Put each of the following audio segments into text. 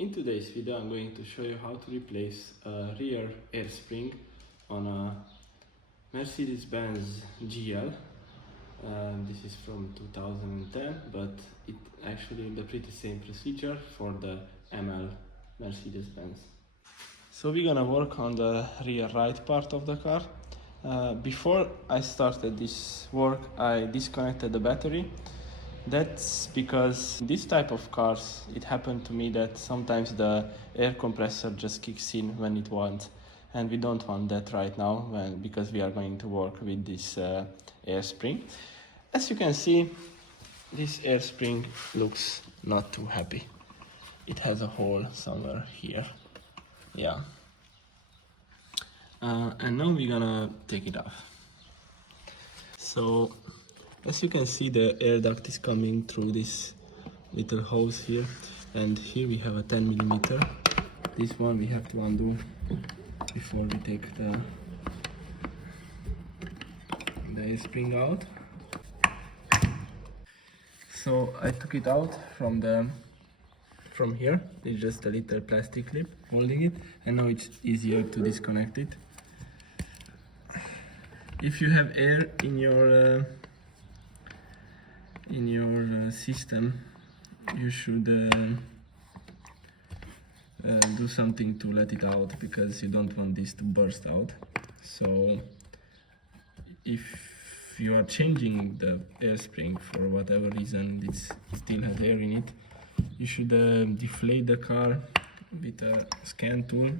In today's video I'm going to show you how to replace a rear air spring on a Mercedes-Benz GL. This is from 2010, but it actually the pretty same procedure for the ML Mercedes-Benz. So we're gonna work on the rear right part of the car. Before I started this work, I disconnected the battery. That's because this type of cars, it happened to me that sometimes the air compressor just kicks in when it wants, and we don't want that right now because we are going to work with this air spring. As you can see, this air spring looks not too happy. It has a hole somewhere here. Yeah. And now we're gonna take it off. So as you can see, the air duct is coming through this little hose here, and here we have a 10mm. This one we have to undo before we take the air spring out. So I took it out from here. It's just a little plastic clip holding it, and now it's easier to disconnect it. If you have air in your system, you should do something to let it out, because you don't want this to burst out. So if you are changing the air spring for whatever reason, it still has air in it, you should deflate the car with a scan tool.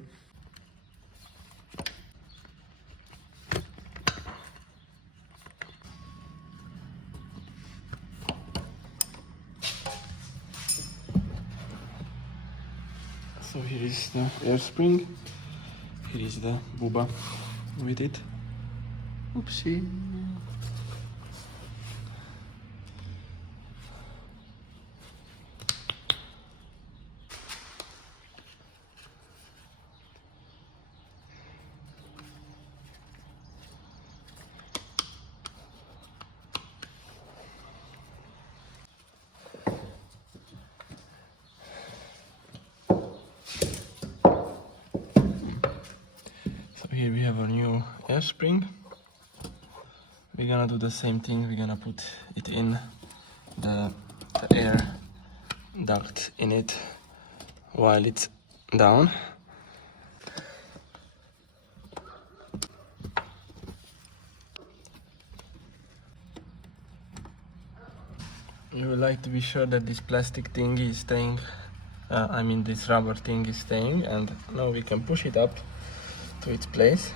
So here is the air spring, here is the booba with it. Oopsie. Here we have a new air spring. We're gonna do the same thing. We're gonna put it in the air duct in it while it's down. You would like to be sure that this plastic thing is staying, this rubber thing is staying, and now we can push it up to its place.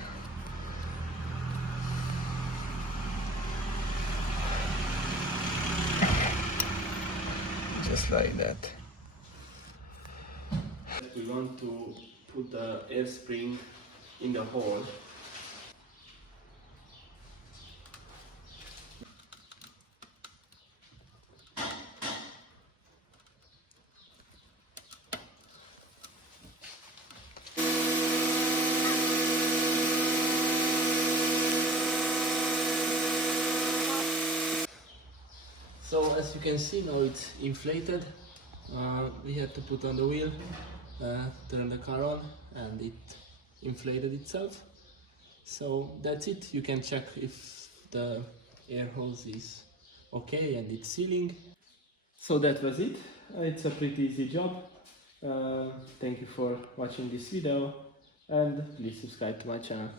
Just like that. We want to put the air spring in the hole. So as you can see, now it's inflated. We had to put on the wheel, turn the car on, and it inflated itself. So that's it. You can check if the air hose is okay and it's sealing. So that was it. It's a pretty easy job. Thank you for watching this video, and please subscribe to my channel.